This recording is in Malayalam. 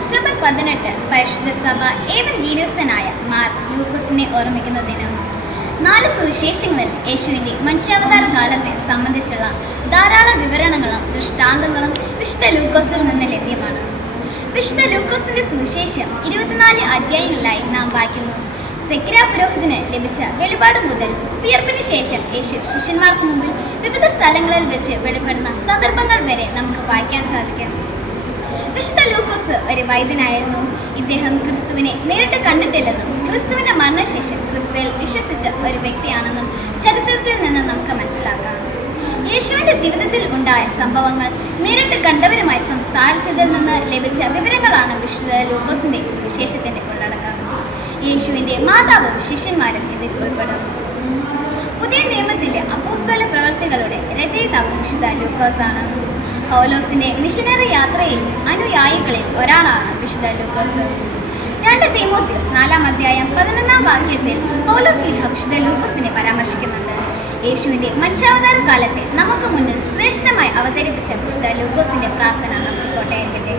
ഒക്ടോബർ 18 പരിശുദ്ധ സഭ ഏവൻഗേലിയോസ്തനായ മാർ ലൂക്കോസിനെ ഓർമ്മിക്കുന്ന ദിനം. 4 സുവിശേഷങ്ങളിൽ യേശുവിൻ്റെ മനുഷ്യാവതാര കാലത്തെ സംബന്ധിച്ചുള്ള ധാരാളം വിവരണങ്ങളും ദൃഷ്ടാന്തങ്ങളും വിശുദ്ധ ലൂക്കോസിൽ നിന്ന് ലഭ്യമാണ്. വിശുദ്ധ ലൂക്കോസിന്റെ സുവിശേഷം 24 അധ്യായങ്ങളിലായി നാം വായിക്കുന്നു. സെക്രിയ പുരോഹിതന് ലഭിച്ച വെളിപാട് മുതൽ ഉയർപ്പിന് ശേഷം യേശു ശിഷ്യന്മാർക്ക് മുമ്പിൽ വിവിധ സ്ഥലങ്ങളിൽ വെച്ച് വെളിപ്പെടുന്ന സന്ദർഭങ്ങൾ വരെ നമുക്ക് വായിക്കാൻ സാധിക്കും. വിശുദ്ധ ലൂക്കോസ് ഒരു വൈദ്യനായിരുന്നു. ഇദ്ദേഹം ക്രിസ്തുവിനെ നേരിട്ട് കണ്ടിട്ടില്ലെന്നും ക്രിസ്തുവിന്റെ മരണശേഷം ക്രിസ്തുവിൽ വിശ്വസിച്ച ഒരു വ്യക്തിയാണെന്നും ചരിത്രത്തിൽ നിന്ന് നമുക്ക് മനസ്സിലാക്കാം. യേശുവിന്റെ ജീവിതത്തിൽ ഉണ്ടായ സംഭവങ്ങൾ നേരിട്ട് കണ്ടവരുമായി സംസാരിച്ചതിൽ നിന്ന് ലഭിച്ച വിവരങ്ങളാണ് വിശുദ്ധ ലൂക്കോസിന്റെ സുവിശേഷത്തിന്റെ ഉള്ളടക്കം. യേശുവിന്റെ മാതാവും ശിഷ്യന്മാരും ഇതിൽ ഉൾപ്പെടും. പുതിയ നിയമത്തിന്റെ അപ്പോസ്തല പ്രവർത്തികളുടെ രചയിതാവ് വിശുദ്ധ ലൂക്കോസാണ്. പൗലോസിന്റെ മിഷനറി യാത്രയിൽ അനുയായികളിൽ ഒരാളാണ് വിശുദ്ധ ലൂക്കോസ്. 2 തീമോഥെയോസ് 4 അധ്യായം 11 വാക്യത്തിൽ പൗലോസ് വിശുദ്ധ ലൂക്കോസിനെ പരാമർശിക്കുന്നുണ്ട്. യേശുവിന്റെ മനുഷ്യാവതാര കാലത്തെ നമുക്ക് മുന്നിൽ ശ്രേഷ്ഠമായി അവതരിപ്പിച്ച വിശുദ്ധ ലൂക്കോസിന്റെ പ്രാർത്ഥന നമുക്ക് കോട്ടയായിരിക്കട്ടെ.